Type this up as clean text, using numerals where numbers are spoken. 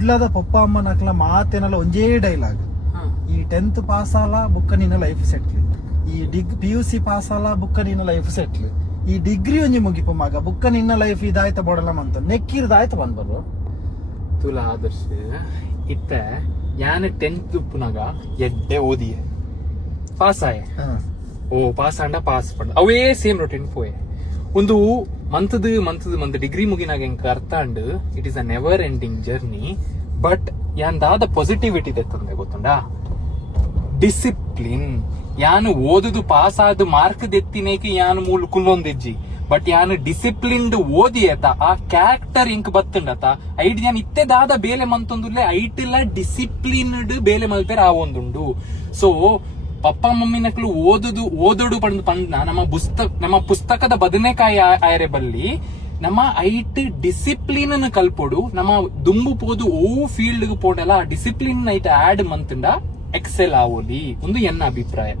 ಕುಡ್ಲದ ಪಪ್ಪ ಅಮ್ಮ ನಕ್ಲ ಮಾತೇನಲ್ಲ ಒಂಜೇ ಡೈಲಾಗ್, ಈ 10th ಪಾಸ್ ಆಲ ಬುಕ್ಕ ನಿನ್ನ ಲೈಫ್ ಸೆಟ್ಲ್, ಈ PUC ಪಾಸ್ ಆಲ ಬುಕ್ಕ ನಿನ್ನ ಲೈಫ್ ಸೆಟ್ಲ್, ಈ ಡಿಗ್ರಿ ಒಂಜಿ ಮುಗಿಪ ಮಗ ಬುಕ್ಕ ನಿನ್ನ ಲೈಫ್ ಇದಾಯ್ತ ಬೋಡಲ್ಲ ಅಂತ ನೆಕ್ಕಿರ್ದಾಯ್ತ ಬಂದ್ಬರು. ತುಲಾ ಆದರ್ಶ ಇತ್ತ ಯಾನ್ 10th ಉಪ್ಪುನಾಗ ಎಡ್ಡೆ ಓದಿಯೆ ಪಾಸ್ ಆಯೆ, ಪಾಸ್ ಆಂಡ ಪಾಸ್ ಪಂಡ ಅವೇ ಸೇಮ್ ರೊಟೀನ್ ಪೋಯೆ. ಒಂದು ಮಂತ್ ಡಿಗ್ರಿ ಮುಗಿನಾಗ ಎಂಕ್ ಅರ್ಥ and it is a never ending journey. But ಯಾಂದಾದ ಪಾಸಿಟಿವಿಟಿ ತೆತ್ತಂದೆ ಗೊತ್ತುಂಡ, ಡಿಸಿಪ್ಲಿನ್. ಯಾನು ಓದುದು ಪಾಸ್ ಆದ ಮಾರ್ಕ್ ದೆತ್ತಿನೇಕೆ ಯಾನು ಮೂಲ ಕುಲ್ಲೊಂದಿಜ್ಜಿ, ಬಟ್ ಯಾನು ಡಿಸಿಪ್ಲಿನ್ಡ್ ಓದಿ ಆತ ಆ ಕ್ಯಾರೆಕ್ಟರ್ ಇಂಕ್ ಬತ್ತುಂಡತ ಐಟ್ ಯಾನ್ ಇತ್ತೆ ದಾದ ಬೇಲೆ ಮಂತೊಂದುಲ್ಲೆ ಐಟಿಲ್ಲ ಡಿಸಿಪ್ಲಿನ್ಡ್ ಬೇಲೆ ಮಲ್ಪೇರ ಆ ಒಂದುಂಡು. ಸೊ ಪಪ್ಪ ಮಮ್ಮಿನಕ್ಲು ಓದುಡು ಪಂಡ್ನ ನಮ್ಮ ಪುಸ್ತಕದ ಬದನೆಕಾಯಿ ಆಯರೆ ಬಲ್ಲಿ ನಮ್ಮ ಐಟ್ ಡಿಸಿಪ್ಲಿನ್ ಕಲ್ಪೊಡು ನಮ್ಮ ದುಂಬು ಪೋದು ಓ ಫೀಲ್ಡ್ ಪೋಡಲ್ಲ ಡಿಸಿಪ್ಲಿನ್ ಐಟ್ ಆಡ್ ಮಂತಂಡ ಎಕ್ಸೆಲ್ ಆವೋಲಿ ಒಂದು ಎನ್ನ ಅಭಿಪ್ರಾಯ.